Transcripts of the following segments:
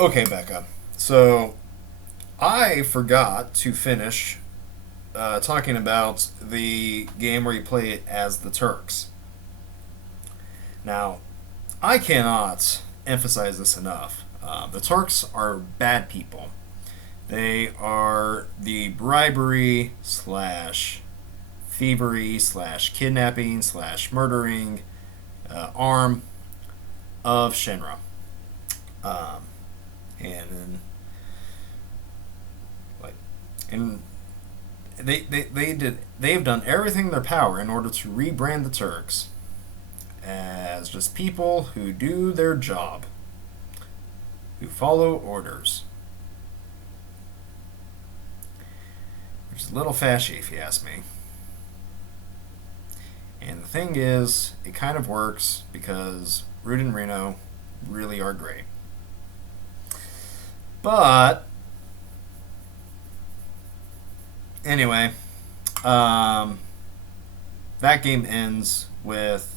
Okay, Becca. So I forgot to finish talking about the game where you play as the Turks. Now, I cannot emphasize this enough. The Turks are bad people. They are the bribery slash thievery slash kidnapping slash murdering arm of Shinra. Um, and then, like, and they've done everything in their power in order to rebrand the Turks as just people who do their job, who follow orders. Which is a little fashy if you ask me. And the thing is, it kind of works because Rude and Reno really are great. But anyway, um, that game ends with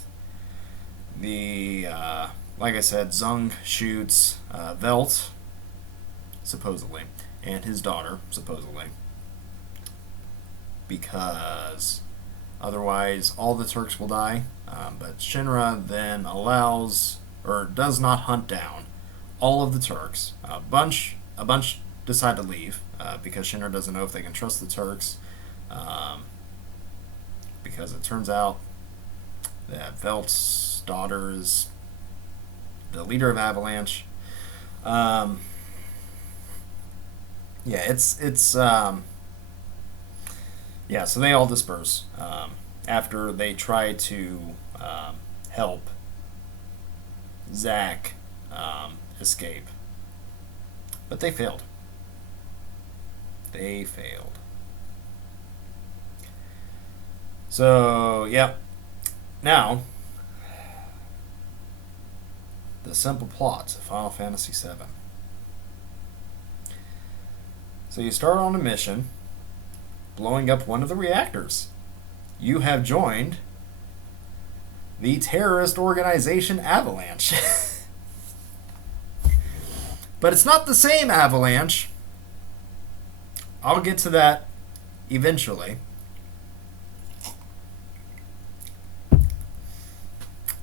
like I said, Zung shoots Velt, supposedly, and his daughter, supposedly, because otherwise all the Turks will die. But Shinra then allows, or does not hunt down, all of the Turks. A bunch decide to leave because Shinra doesn't know if they can trust the Turks. Um, because it turns out that Velt's daughter is the leader of Avalanche. Um, yeah, yeah. So they all disperse after they try to help Zack escape, but they failed. They failed. So yeah. Now the simple plot of Final Fantasy VII. So you start on a mission blowing up one of the reactors. You have joined the terrorist organization Avalanche. But it's not the same Avalanche. I'll get to that eventually.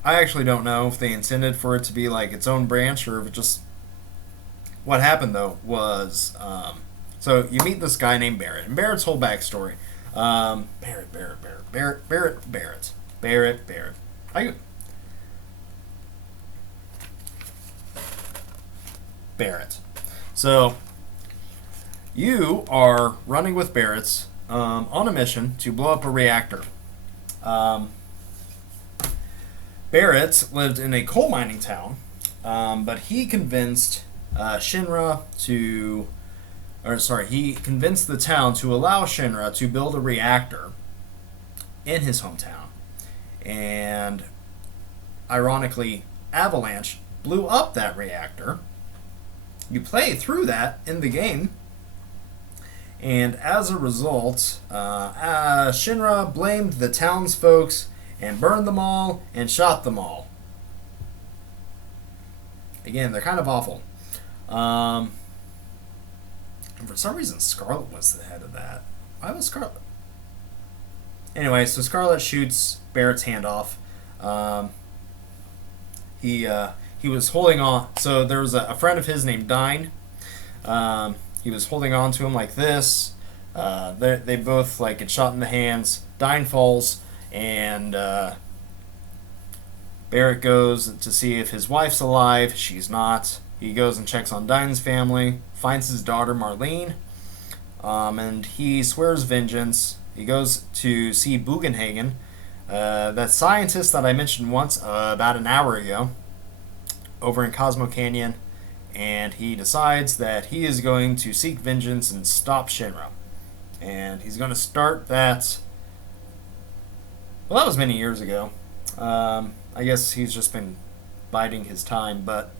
I actually don't know if they intended for it to be like its own branch or if it just. What happened though was. So you meet this guy named Barrett. And Barrett's whole backstory. Barrett. Barrett. So you are running with Barrett's on a mission to blow up a reactor. Um, Barrett lived in a coal mining town, but he convinced Shinra to, or sorry, he convinced the town to allow Shinra to build a reactor in his hometown. And ironically, Avalanche blew up that reactor. You play through that in the game, and as a result, Shinra blamed the townsfolk and burned them all and shot them all. Again, they're kind of awful. And for some reason, Scarlet was the head of that. Why was Scarlet? Anyway, so Scarlet shoots Barrett's hand off. He was holding on. So there was a friend of his named Dine. He was holding on to him like this. They both like get shot in the hands. Dine falls, and Barrett goes to see if his wife's alive. She's not. He goes and checks on Dine's family, finds his daughter Marlene, and he swears vengeance. He goes to see Bugenhagen, that scientist that I mentioned once about an hour ago, over in Cosmo Canyon, and he decides that he is going to seek vengeance and stop Shinra. And he's going to start that. Well, that was many years ago. I guess he's just been biding his time, but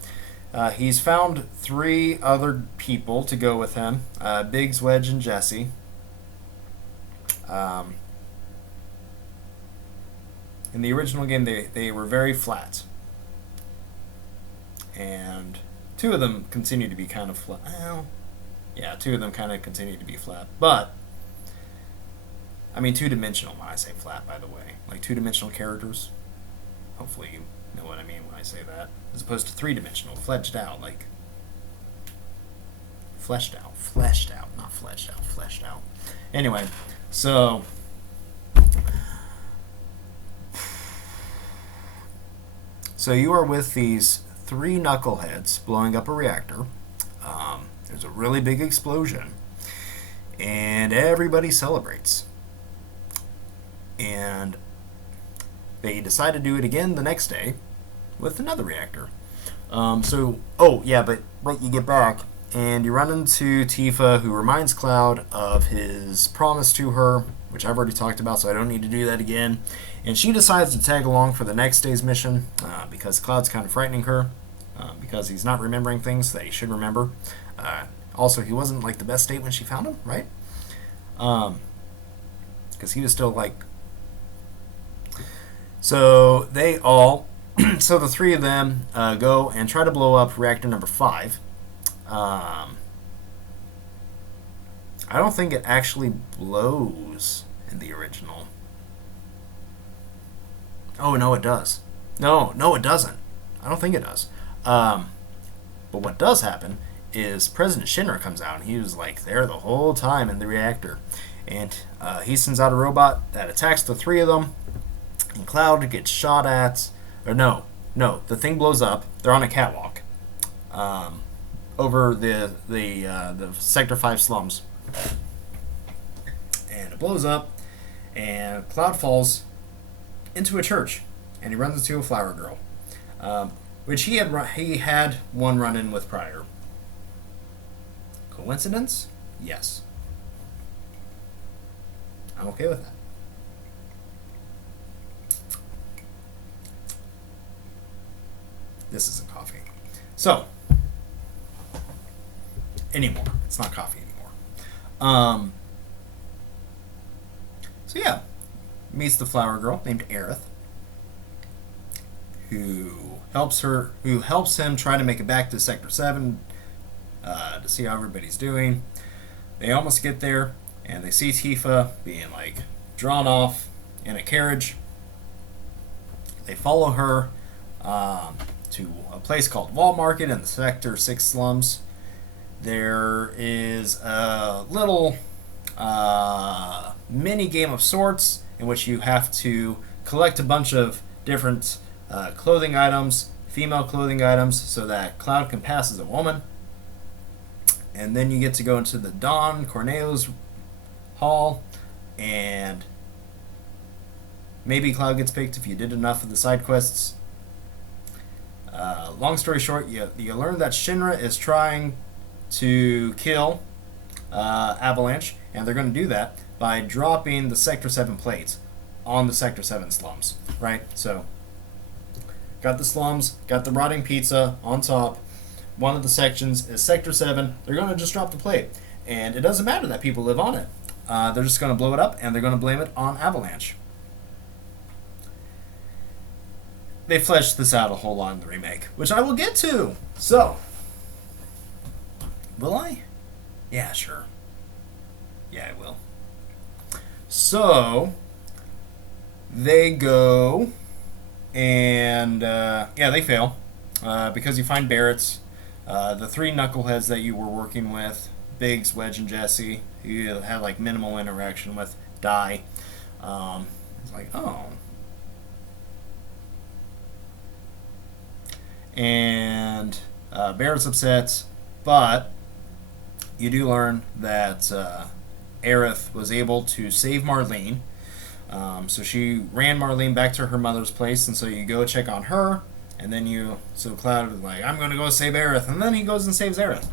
he's found 3 other people to go with him: Biggs, Wedge, and Jesse. In the original game, they were very flat. And Two of them continue to be kind of flat. Well, yeah, two of them kind of continue to be flat. But, I mean, two-dimensional when I say flat, by the way. Like, two-dimensional characters. Hopefully you know what I mean when I say that. As opposed to three-dimensional, fledged out, like... Fleshed out. Not fledged out. Fleshed out. Anyway, so... So you are with these three knuckleheads blowing up a reactor. There's a really big explosion. And everybody celebrates. And they decide to do it again the next day with another reactor. Oh yeah, but you get back and you run into Tifa, who reminds Cloud of his promise to her, which I've already talked about, so I don't need to do that again. And she decides to tag along for the next day's mission because Cloud's kind of frightening her because he's not remembering things that he should remember. Also, he wasn't like the best state when she found him, right? Because he was still like... So they all... so the three of them go and try to blow up reactor number 5. I don't think it actually blows in the original. Oh, no, it does. No, it doesn't. I don't think it does. But what does happen is President Shinra comes out, and he was like there the whole time in the reactor. And he sends out a robot that attacks the three of them, and Cloud gets shot at. Or no, the thing blows up. They're on a catwalk over the Sector 5 slums. And it blows up, and Cloud falls into a church, and he runs into a flower girl, which he had one run-in with prior. Coincidence? Yes. I'm okay with that. This isn't coffee. So, anymore. It's not coffee anymore. So yeah, meets the flower girl named Aerith, who helps him try to make it back to Sector 7 to see how everybody's doing. They almost get there, and they see Tifa being like drawn off in a carriage. They follow her to a place called Wall Market in the Sector 6 slums. There is a little mini game of sorts in which you have to collect a bunch of different clothing items, female clothing items, so that Cloud can pass as a woman. And then you get to go into the Don Corneo's hall, and maybe Cloud gets picked if you did enough of the side quests. Long story short, you learn that Shinra is trying to kill Avalanche, and they're going to do that by dropping the Sector 7 plates on the Sector 7 slums, right? So, got the slums, got the rotting pizza on top. One of the sections is Sector 7. They're going to just drop the plate. And it doesn't matter that people live on it. They're just going to blow it up, and they're going to blame it on Avalanche. They fleshed this out a whole lot in the remake, which I will get to. So, will I? Yeah, sure. Yeah, I will. So, they go, and, they fail. Because you find Barrett's, the three knuckleheads that you were working with, Biggs, Wedge, and Jesse, who you had, like, minimal interaction with, die. It's like, oh. And Barrett's upset, but you do learn that Aerith was able to save Marlene. So she ran Marlene back to her mother's place, and so you go check on her, and then so Cloud was like, I'm going to go save Aerith, and then he goes and saves Aerith.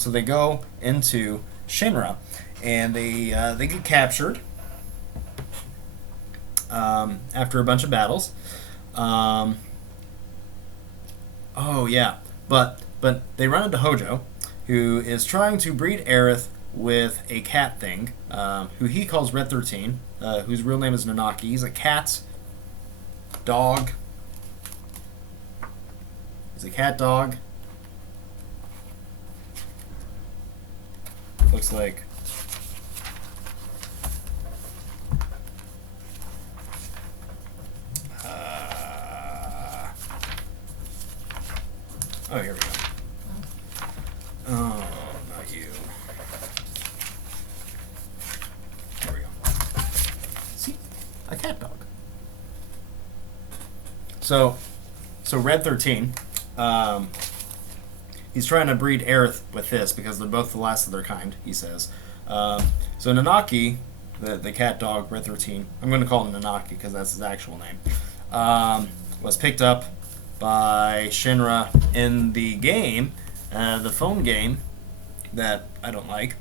So they go into Shinra, and they get captured after a bunch of battles. Oh yeah, but they run into Hojo, who is trying to breed Aerith with a cat thing, who he calls Red 13, whose real name is Nanaki. He's a cat dog. He's a cat dog. looks like. Oh, here we go. Oh, not you. There we go. See? A cat dog. So Red 13, he's trying to breed Aerith with this because they're both the last of their kind, he says. So Nanaki, the cat dog, Red 13, I'm going to call him Nanaki because that's his actual name, was picked up by Shinra in the game, the phone game that I don't like.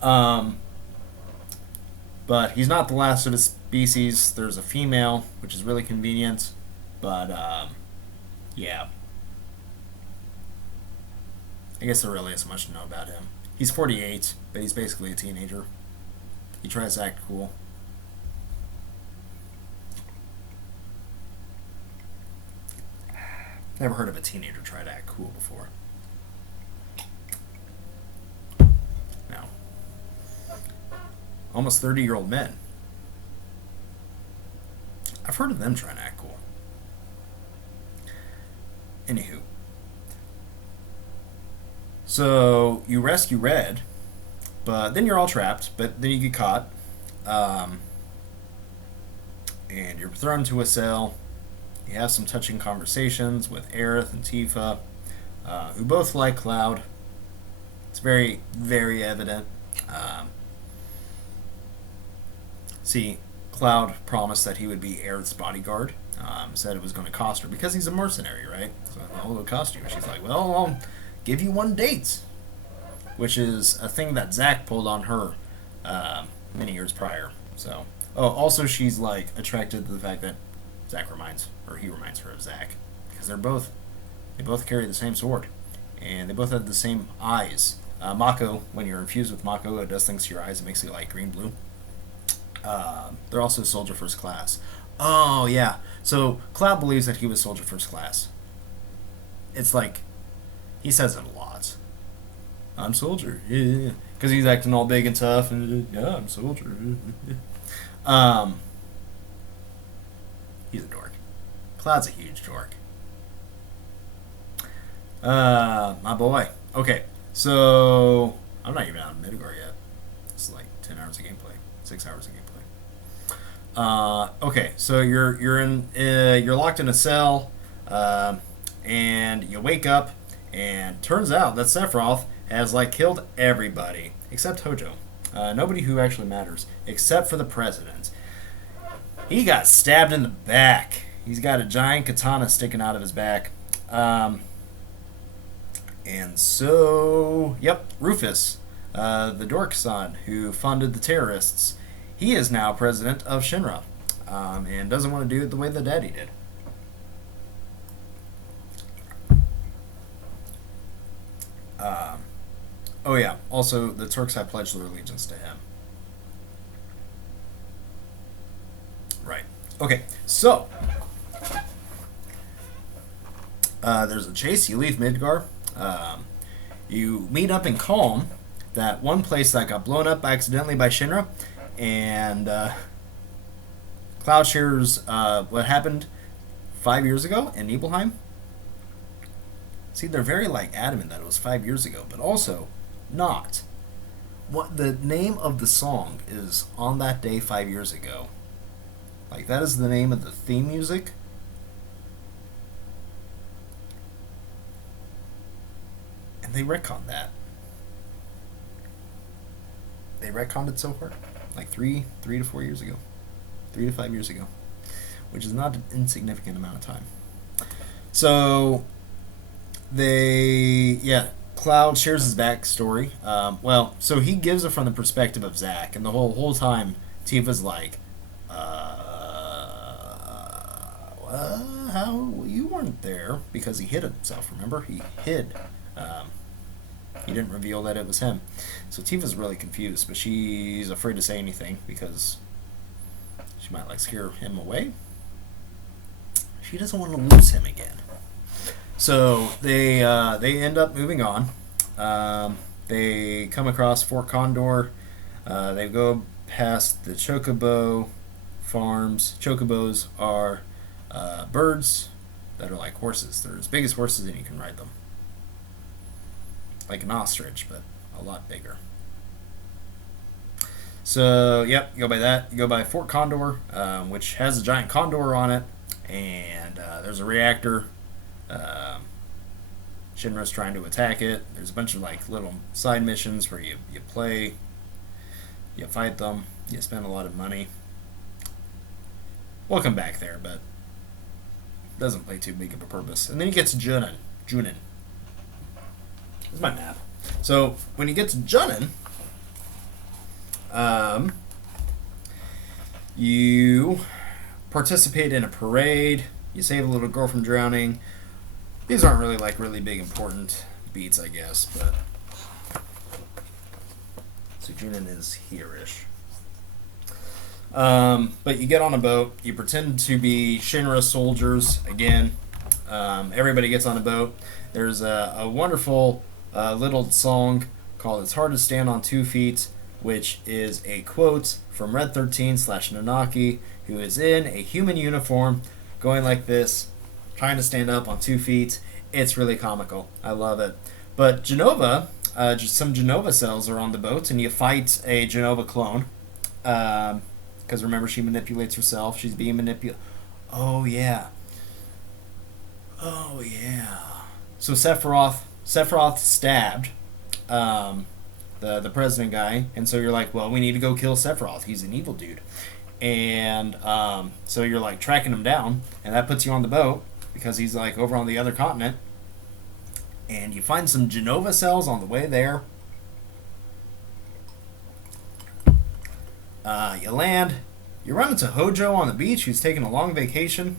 But he's not the last of his species. There's a female, which is really convenient. But, yeah. I guess there really isn't much to know about him. He's 48, but he's basically a teenager. He tries to act cool. Never heard of a teenager try to act cool before. No. Almost 30-year-old men. I've heard of them trying to act cool. Anywho. So, you rescue Red, but then you're all trapped, but then you get caught. And you're thrown into a cell. You have some touching conversations with Aerith and Tifa, who both like Cloud. It's very, very evident. See, Cloud promised that he would be Aerith's bodyguard. Said it was going to cost her because he's a mercenary, right? So, oh, it'll cost you. And she's like, well, I'll give you 1 date, which is a thing that Zack pulled on her many years prior. So, oh, also she's like attracted to the fact that he reminds her of Zack, because they both carry the same sword, and they both have the same eyes. Mako, when you're infused with Mako, it does things to your eyes. It makes you like green blue. They're also soldier first class. Oh yeah, so Cloud believes that he was soldier first class. It's like he says it a lot. I'm soldier, yeah, because he's acting all big and tough, and yeah, I'm soldier. He's a dork. Cloud's a huge dork. My boy. Okay, so I'm not even out of Midgar yet. It's like 10 hours of gameplay, 6 hours of gameplay. Okay, so you're locked in a cell, and you wake up, and turns out that Sephiroth has like killed everybody except Hojo. Nobody who actually matters except for the president. He got stabbed in the back. He's got a giant katana sticking out of his back. And so, yep, Rufus, the dork son who funded the terrorists, he is now president of Shinra, and doesn't want to do it the way the daddy did. Oh yeah, also the Turks have pledged their allegiance to him. Right. Okay, so there's a chase. You leave Midgar. You meet up in Calm, that one place that got blown up accidentally by Shinra, and Cloud shares what happened 5 years ago in Nibelheim. See, they're very like adamant that it was 5 years ago, but also not. What the name of the song is On That Day 5 Years Ago. Like, that is the name of the theme music. And they retconned that. They retconned it so hard. Like 3 to 4 years ago. 3 to 5 years ago. Which is not an insignificant amount of time. So, Cloud shares his backstory. So he gives it from the perspective of Zack, and the whole time Tifa's like, how you weren't there, because he hid himself. Remember, he hid. He didn't reveal that it was him. So Tifa's really confused, but she's afraid to say anything because she might like scare him away. She doesn't want to lose him again. So they end up moving on. They come across Fort Condor. They go past the chocobo farms. Chocobos are birds that are like horses. They're as big as horses and you can ride them. Like an ostrich, but a lot bigger. So, yep, you go by that. You go by Fort Condor, which has a giant condor on it, and there's a reactor. Shinra's trying to attack it. There's a bunch of like little side missions where you play, you fight them, you spend a lot of money. We'll come back there, but it doesn't play too big of a purpose. And then you get to Junin. Junin. Here's my map. So when you get to Junin, you participate in a parade. You save a little girl from drowning. These aren't really like really big important beats, I guess, but so Junin is here-ish. But you get on a boat. You pretend to be Shinra soldiers again. Everybody gets on a boat. There's a wonderful little song called "It's Hard to Stand on 2 Feet," which is a quote from Red 13 / Nanaki, who is in a human uniform, going like this, trying to stand up on 2 feet. It's really comical. I love it. But Genova, just some Genova cells are on the boat, and you fight a Genova clone. Because remember, she manipulates herself. She's being manipulated. Oh, yeah. Oh, yeah. So Sephiroth stabbed the president guy, and so you're like, well, we need to go kill Sephiroth. He's an evil dude. And so you're like tracking him down, and that puts you on the boat because he's like over on the other continent. And you find some Genova cells on the way there. You land. You run into Hojo on the beach, who's taking a long vacation.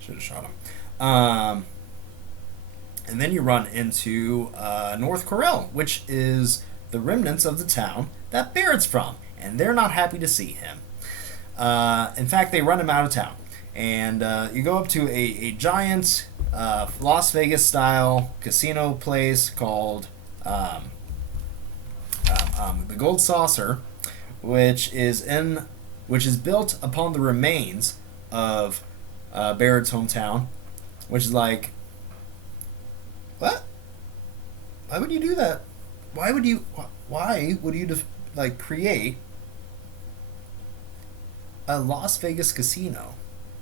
Should have shot him. And then you run into North Corel, which is the remnants of the town that Barrett's from, and they're not happy to see him. In fact, they run him out of town. And you go up to a giant Las Vegas-style casino place called the Gold Saucer, which is built upon the remains of Barrett's hometown, which is like, what? Why would you do that? Why would you like create a Las Vegas casino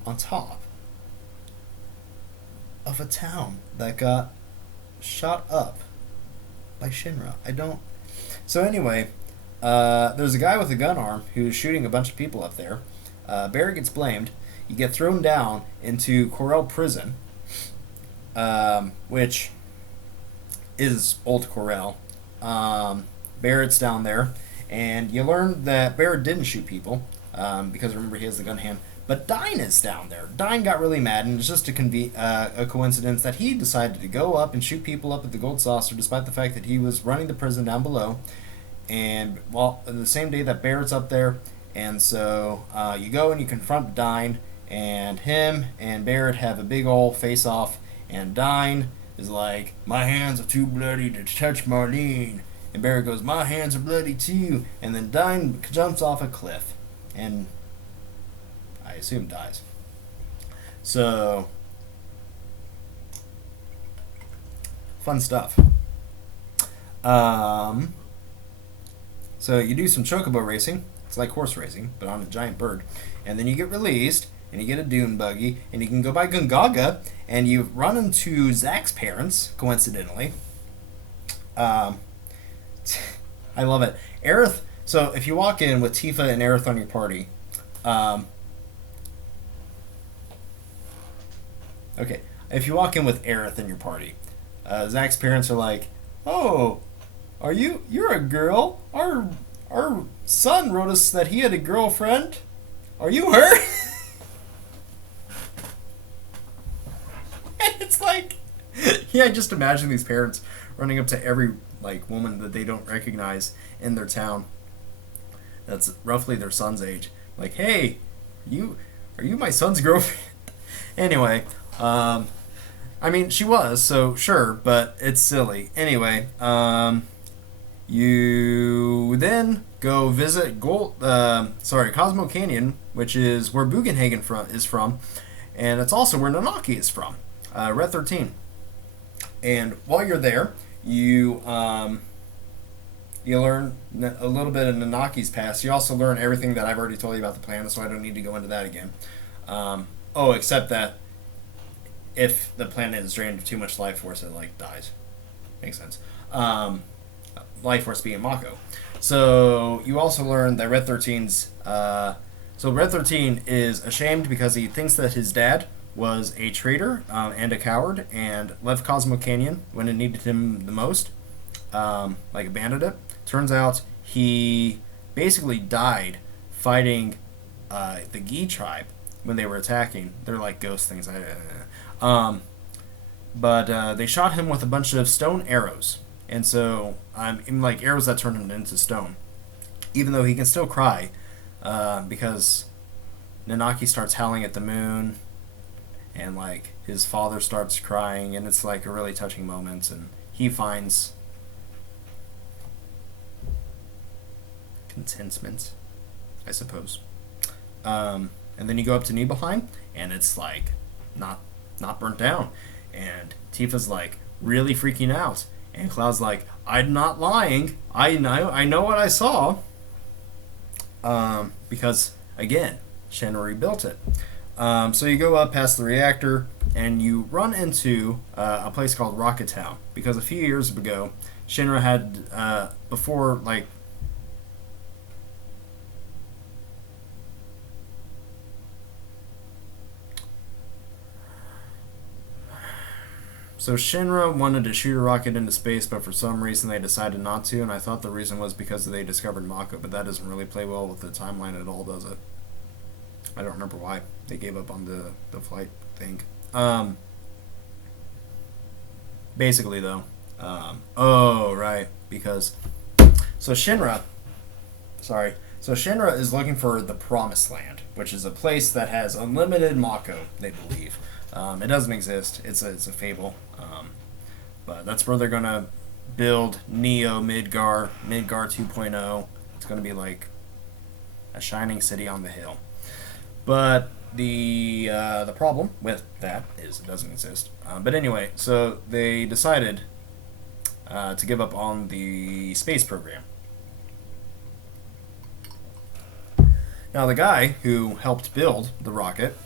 on top of a town that got shot up by Shinra? I don't. So anyway, there's a guy with a gun arm who's shooting a bunch of people up there. Barrett gets blamed. You get thrown down into Corel Prison, which is Old Corel. Barrett's down there, and you learn that Barrett didn't shoot people, because remember he has the gun hand. But Dine is down there. Dine got really mad, and it's just a coincidence that he decided to go up and shoot people up at the Gold Saucer, despite the fact that he was running the prison down below. And well, the same day that Barrett's up there, and so you go and you confront Dine, and him and Barrett have a big ol' face-off, and Dine is like, "My hands are too bloody to touch Marlene," and Barrett goes, "My hands are bloody too," and then Dine jumps off a cliff, and I assume dies. So, fun stuff. So you do some chocobo racing. It's like horse racing, but on a giant bird. And then you get released, and you get a dune buggy, and you can go by Gungaga, and you run into Zach's parents, coincidentally. I love it. Aerith, so if you walk in with Tifa and Aerith on your party, okay, if you walk in with Aerith in your party, Zach's parents are like, "Oh, you're a girl? Our son wrote us that he had a girlfriend. Are you her?" And it's like, yeah, just imagine these parents running up to every like woman that they don't recognize in their town. That's roughly their son's age. Like, "Hey, are you my son's girlfriend?" Anyway, I mean, she was, so sure, but it's silly. Anyway, you then go visit Cosmo Canyon, which is where Bugenhagen is from, and it's also where Nanaki is from, Red 13. And while you're there, you learn a little bit of Nanaki's past. You also learn everything that I've already told you about the planet, so I don't need to go into that again. Except that if the planet is drained of too much life force, it like dies. Makes sense. Life force being Mako. So you also learn that Red 13's. So Red 13 is ashamed because he thinks that his dad was a traitor and a coward and left Cosmo Canyon when it needed him the most, abandoned it. Turns out he basically died fighting the Gi tribe when they were attacking. They're like ghost things. But they shot him with a bunch of stone arrows. And so, like arrows that turn him into stone. Even though he can still cry, because Nanaki starts howling at the moon, and like his father starts crying, and it's like a really touching moment, and he finds contentment, I suppose. And then you go up to Nibelheim, and it's like not burnt down, and Tifa's like really freaking out, and Cloud's like, "I'm not lying. I know what I saw." Because again, Shinra rebuilt it. So you go up past the reactor, and you run into a place called Rocket Town, because a few years ago, Shinra had before like. So Shinra wanted to shoot a rocket into space, but for some reason they decided not to, and I thought the reason was because they discovered Mako, but that doesn't really play well with the timeline at all, does it? I don't remember why they gave up on the flight thing. Basically, though. Right. Because. So Shinra is looking for the Promised Land, which is a place that has unlimited Mako, they believe. It doesn't exist. It's a fable. But that's where they're going to build Neo Midgar 2.0. It's going to be like a shining city on the hill. But the problem with that is it doesn't exist. But anyway, so they decided to give up on the space program. Now the guy who helped build the rocket,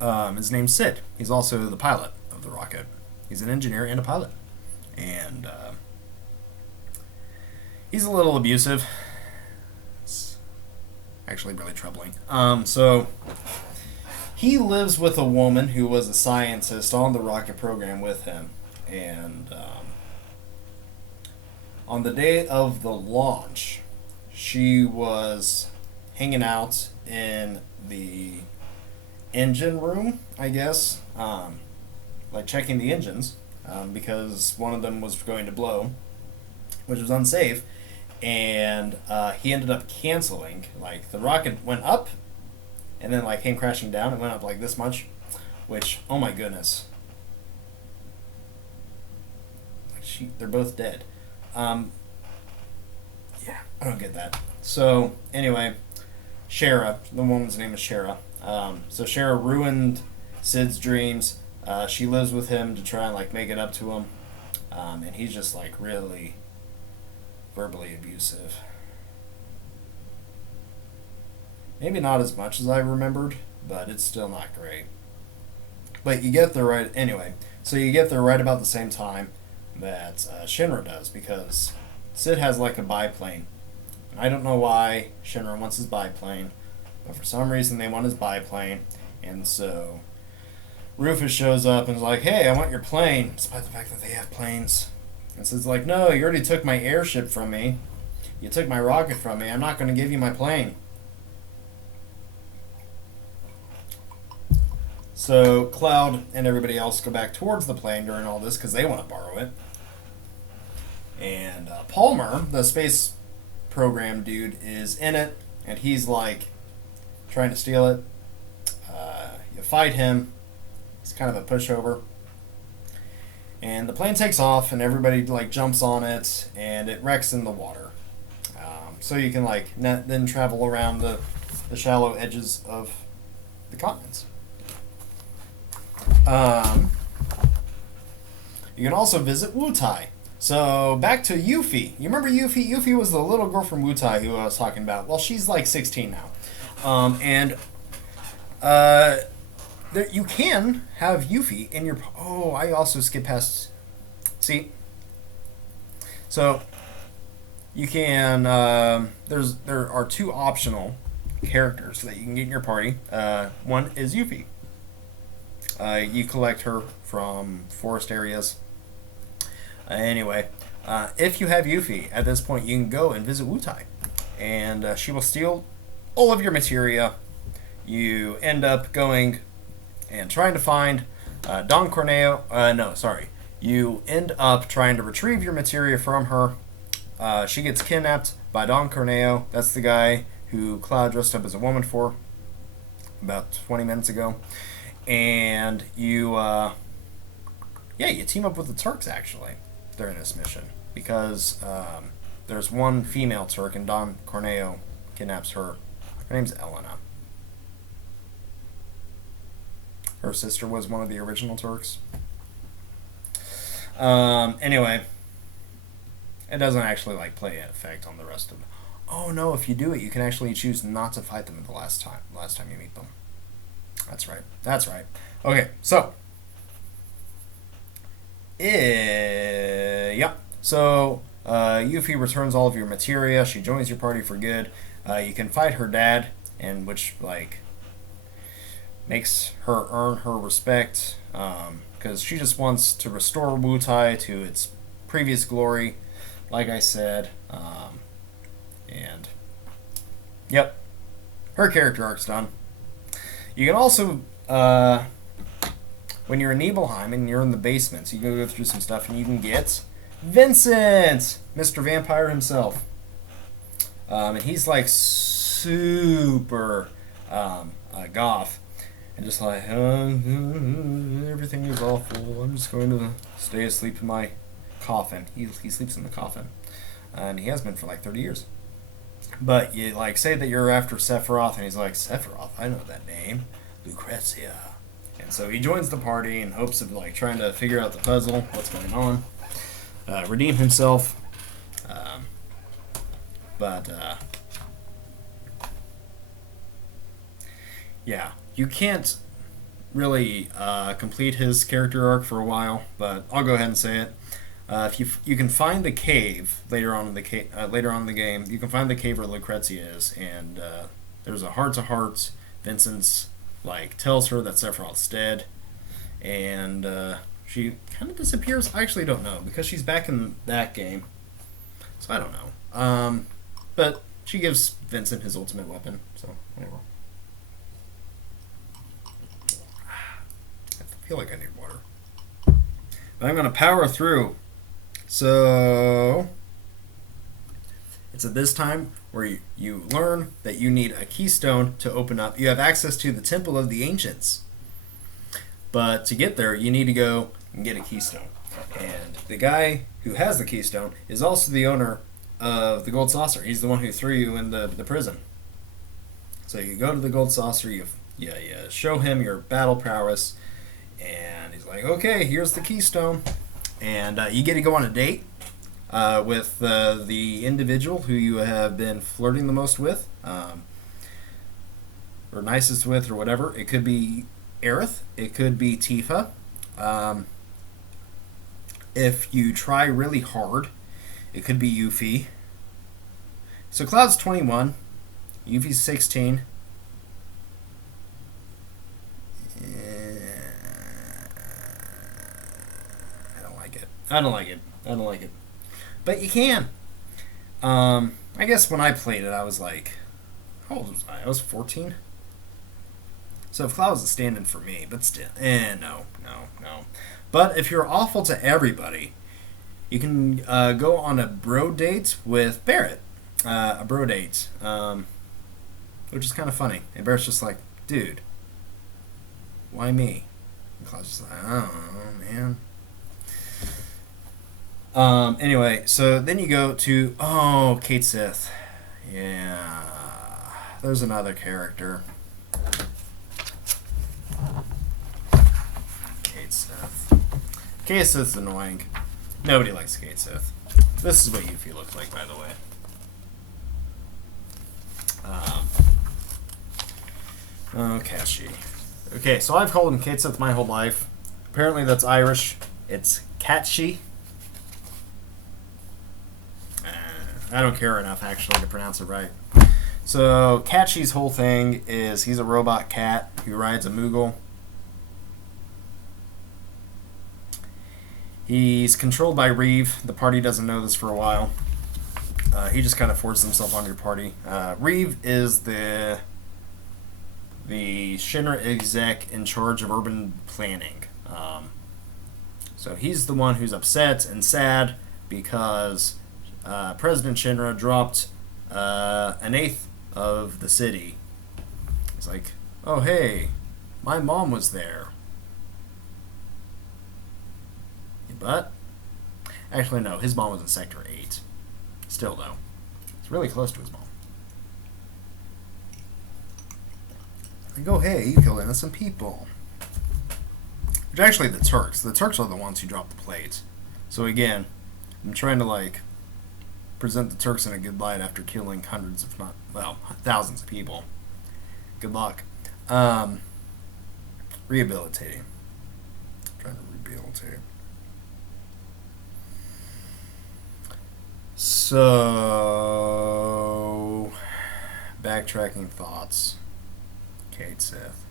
his name's Sid. He's also the pilot of the rocket. He's an engineer and a pilot. And he's a little abusive. It's actually really troubling. So he lives with a woman who was a scientist on the rocket program with him. And on the day of the launch, she was hanging out in the engine room, I guess, like checking the engines, because one of them was going to blow, which was unsafe, and he ended up canceling. Like the rocket went up, and then like came crashing down. It went up like this much, which, oh my goodness, they're both dead. Yeah, I don't get that. So anyway, Shara, the woman's name is Shara. So Shara ruined Sid's dreams. She lives with him to try and like make it up to him, and he's just like really verbally abusive. Maybe not as much as I remembered, but it's still not great. But you get there right anyway. So you get there right about the same time that Shinra does, because Sid has like a biplane. I don't know why Shinra wants his biplane, but for some reason they want his biplane, and so Rufus shows up and is like, "Hey, I want your plane," despite the fact that they have planes. And Sid's like, "No, you already took my airship from me. You took my rocket from me. I'm not going to give you my plane." So Cloud and everybody else go back towards the plane during all this because they want to borrow it. And Palmer, the space program dude, is in it, and he's like trying to steal it. You fight him. He's kind of a pushover. And the plane takes off, and everybody like jumps on it, and it wrecks in the water. So you can like then travel around the shallow edges of the continents. You can also visit Wutai. So back to Yuffie. You remember Yuffie? Yuffie was the little girl from Wutai who I was talking about. Well, she's like 16 now, and there, you can have Yuffie in your. Oh, I also skipped past. See. So you can. There are two optional characters that you can get in your party. One is Yuffie. You collect her from forest areas. Anyway, if you have Yuffie, at this point you can go and visit Wutai, and she will steal all of your materia. You end up going and trying to find Don Corneo. No, sorry. You end up trying to retrieve your materia from her. She gets kidnapped by Don Corneo. That's the guy who Cloud dressed up as a woman for about 20 minutes ago. And you, you team up with the Turks, actually, during this mission. Because there's one female Turk, and Don Corneo kidnaps her. Her name's Elena. Her sister was one of the original Turks. Anyway, it doesn't actually like play an effect on the rest of them. Oh no! If you do it, you can actually choose not to fight them the last time you meet them. That's right. That's right. Okay, so yeah. So Yuffie returns all of your materia. She joins your party for good. You can fight her dad, and which like makes her earn her respect, because she just wants to restore Wutai to its previous glory, like I said. And yep, her character arc's done. You can also, when you're in Nibelheim and you're in the basements, you can go through some stuff and you can get Vincent, Mr. Vampire himself. And he's like super goth. And just like, everything is awful. I'm just going to stay asleep in my coffin. He sleeps in the coffin. And he has been for like 30 years. But you like say that you're after Sephiroth, and he's like, Sephiroth, I know that name. Lucrezia. And so he joins the party in hopes of like trying to figure out the puzzle, what's going on, redeem himself. Yeah, you can't really complete his character arc for a while, but I'll go ahead and say it. If you can find the cave later on in the game, you can find the cave where Lucrezia is, and there's a heart-to-heart. Vincent's like tells her that Sephiroth's dead, and she kind of disappears. I actually don't know because she's back in that game, so I don't know. But she gives Vincent his ultimate weapon, so whatever. I feel like I need water, but I'm gonna power through. So it's at this time where you learn that you need a keystone to open up. You have access to the Temple of the Ancients, but to get there, you need to go and get a keystone. And the guy who has the keystone is also the owner of the Gold Saucer. He's the one who threw you in the prison. So you go to the Gold Saucer, you show him your battle prowess, and he's like, okay, here's the keystone. And you get to go on a date with the individual who you have been flirting the most with, or nicest with, or whatever. It could be Aerith. It could be Tifa. If you try really hard, it could be Yuffie. So Cloud's 21. Yuffie's 16. I don't like it. But you can. I guess when I played it, I was like, how old was I? I was 14. So Cloud was a stand-in for me, but still, no. But if you're awful to everybody, you can go on a bro date with Barrett. A bro date, which is kind of funny. And Barrett's just like, dude, why me? And Cloud's just like, I don't know, man. Anyway, so then you go to Kate Sith. Yeah, there's another character. Kate Sith. Kate Sith's annoying. Nobody likes Kate Sith. This is what Yuffie looks like, by the way. Kashi. Okay, so I've called him Kate Sith my whole life. Apparently that's Irish. It's Catchy. I don't care enough, actually, to pronounce it right. So, Catchy's whole thing is he's a robot cat who rides a Moogle. He's controlled by Reeve. The party doesn't know this for a while. He just kind of forced himself on your party. Reeve is the Shinra exec in charge of urban planning. So he's the one who's upset and sad because President Shinra dropped an eighth of the city. He's like, oh hey, my mom was there. But actually no, his mom was in Sector 8. Still though, it's really close to his mom. Like, oh hey, you killed innocent people. Which actually the Turks. The Turks are the ones who dropped the plate. So again, I'm trying to like present the Turks in a good light after killing hundreds, if not, well, thousands of people. Good luck. Rehabilitating. I'm trying to rehabilitate. So, backtracking thoughts. Kate Sith.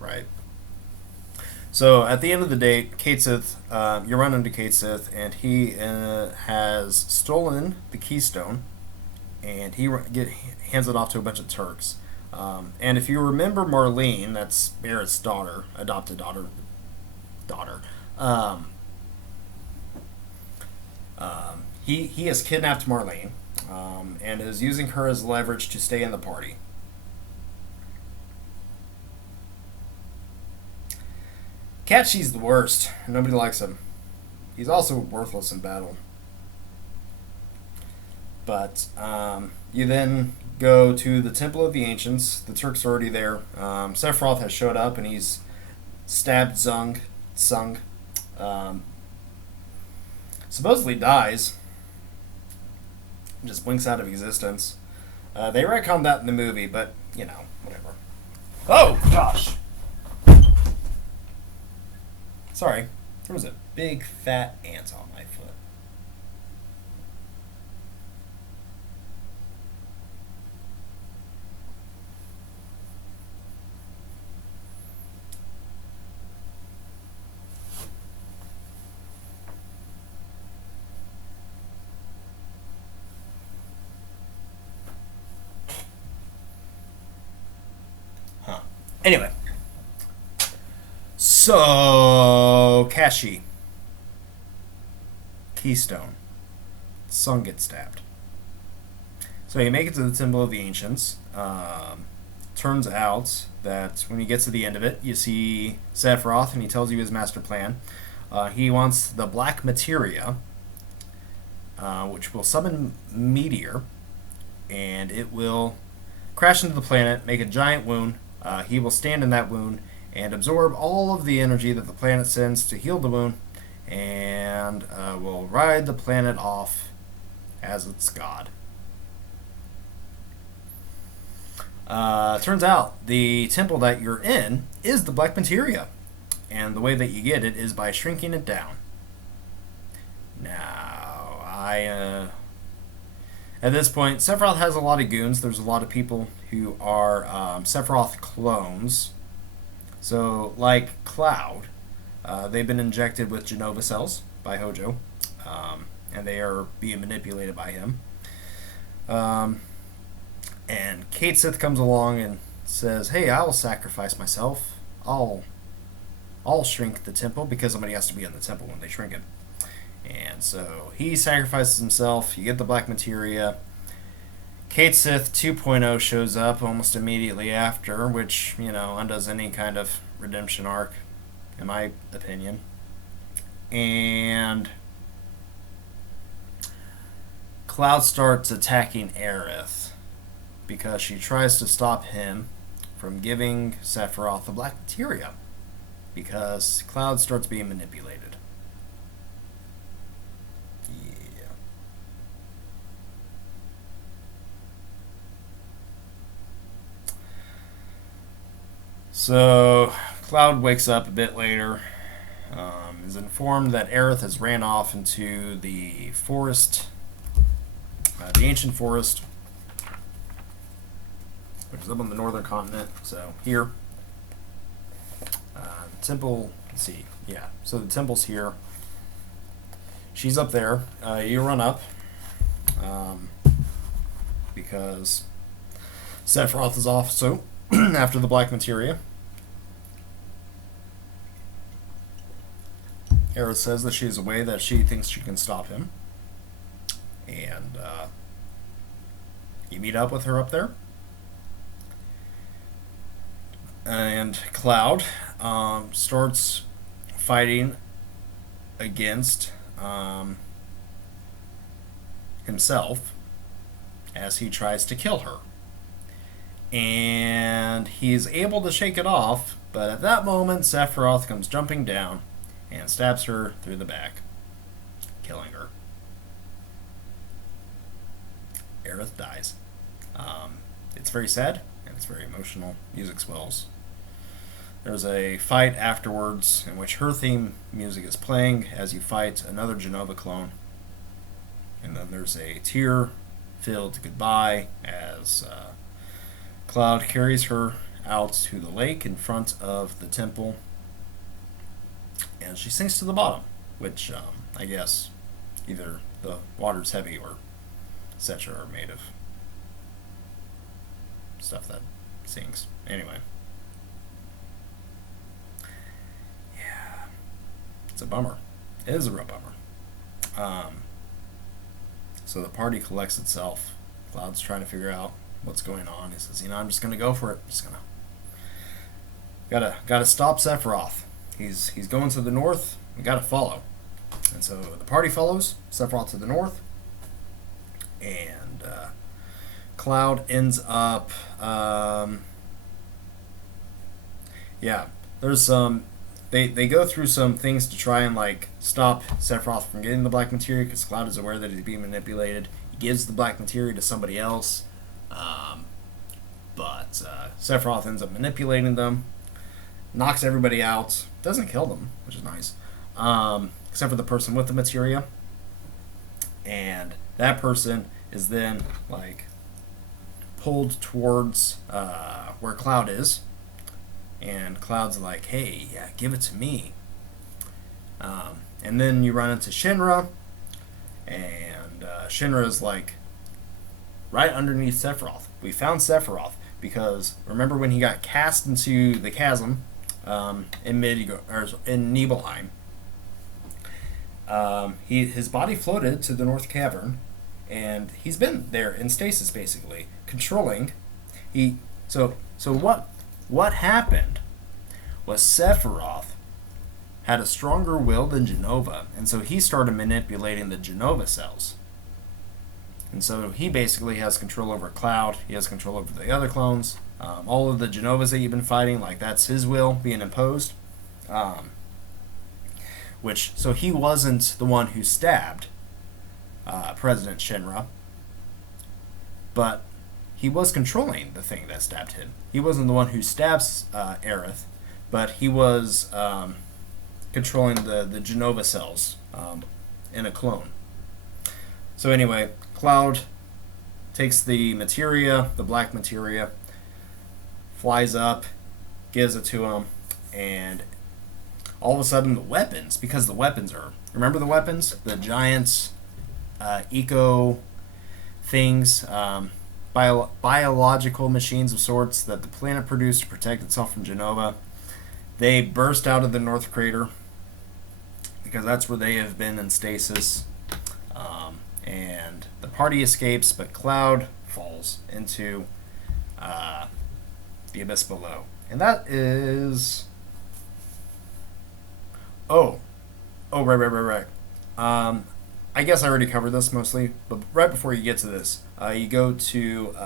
Right. So, at the end of the day, Kate Sith, you run into Kate Sith, and he has stolen the Keystone, and he hands it off to a bunch of Turks. And if you remember Marlene, that's Barrett's daughter, adopted daughter, he has kidnapped Marlene, and is using her as leverage to stay in the party. Catchy's the worst. Nobody likes him. He's also worthless in battle. But you then go to the Temple of the Ancients. The Turks are already there. Sephiroth has showed up and he's stabbed Tsung. Supposedly dies. Just blinks out of existence. They retconned that in the movie, but, you know, whatever. Oh, gosh! Sorry, there was a big fat ant on my foot. Huh. Anyway. So, Kashi. Keystone. Tsung gets stabbed. So you make it to the Temple of the Ancients. Turns out that when you get to the end of it, you see Sephiroth, and he tells you his master plan. He wants the black materia, which will summon Meteor, and it will crash into the planet, make a giant wound. He will stand in that wound and absorb all of the energy that the planet sends to heal the wound, and will ride the planet off as its god. Turns out the temple that you're in is the black materia, and the way that you get it is by shrinking it down. Now, at this point, Sephiroth has a lot of goons. There's a lot of people who are Sephiroth clones. So, like Cloud, they've been injected with Genova cells by Hojo, and they are being manipulated by him. And Kate Sith comes along and says, hey, I'll sacrifice myself. I'll shrink the temple, because somebody has to be in the temple when they shrink it. And so he sacrifices himself. You get the black materia. Kate Sith 2.0 shows up almost immediately after, which, you know, undoes any kind of redemption arc, in my opinion. And Cloud starts attacking Aerith because she tries to stop him from giving Sephiroth the black materia, because Cloud starts being manipulated. Yeah. So Cloud wakes up a bit later, is informed that Aerith has ran off into the forest, the ancient forest, which is up on the northern continent. So here, the temple. Let's see. Yeah. So the temple's here. She's up there. You run up, because Sephiroth is off. So after the black materia, Aerith says that she's away, that she thinks she can stop him, and you meet up with her up there. And Cloud starts fighting against himself as he tries to kill her. And he's able to shake it off, but at that moment, Sephiroth comes jumping down and stabs her through the back, killing her. Aerith dies. It's very sad, and it's very emotional. Music swells. There's a fight afterwards in which her theme music is playing as you fight another Jenova clone. And then there's a tear-filled goodbye as Cloud carries her out to the lake in front of the temple. And she sinks to the bottom, which I guess either the water's heavy or etc. are made of stuff that sinks. Anyway. Yeah. It's a bummer. It is a real bummer. So the party collects itself. Cloud's trying to figure out what's going on. He says, I'm just going to go for it. Just going to... Gotta stop Sephiroth. He's going to the north. We gotta follow. And so the party follows Sephiroth to the north. And Cloud ends up... there's some... They go through some things to try and stop Sephiroth from getting the black materia, because Cloud is aware that he's being manipulated. He gives the black materia to somebody else, but Sephiroth ends up manipulating them, knocks everybody out, doesn't kill them, which is nice, except for the person with the materia, and that person is then pulled towards where Cloud is. And Cloud's like, hey, yeah, give it to me. And then you run into Shinra, and Shinra's right underneath Sephiroth. We found Sephiroth because remember when he got cast into the chasm in Nibelheim? His body floated to the North Cavern, and he's been there in stasis basically, controlling. What happened was Sephiroth had a stronger will than Jenova, and so he started manipulating the Jenova cells. And so he basically has control over Cloud, he has control over the other clones, all of the Genovas that you've been fighting, that's his will being imposed. So he wasn't the one who stabbed President Shinra, but he was controlling the thing that stabbed him. He wasn't the one who stabs Aerith, but he was controlling the Jenova cells in a clone. So anyway, Cloud takes the materia, the black materia, flies up, gives it to him, and all of a sudden the weapons, because the weapons are... Remember the weapons? The giant eco things... biological machines of sorts that the planet produced to protect itself from Jenova. They burst out of the North Crater because that's where they have been in stasis. And the party escapes, but Cloud falls into the abyss below. And that is... Oh, Oh, right. I guess I already covered this mostly, but right before you get to this, you go to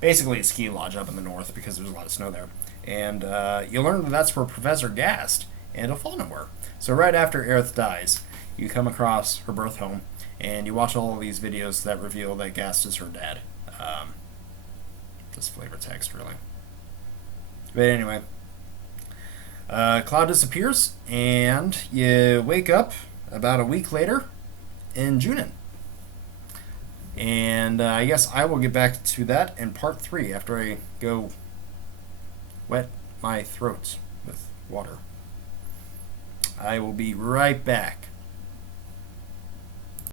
basically a ski lodge up in the north because there's a lot of snow there, and you learn that that's where Professor Gast and O'Fallon were. So right after Aerith dies, you come across her birth home, and you watch all of these videos that reveal that Gast is her dad. Just flavor text, really. But anyway, Cloud disappears, and you wake up about a week later in Junin. And I guess I will get back to that in part 3 after I go wet my throat with water. I will be right back.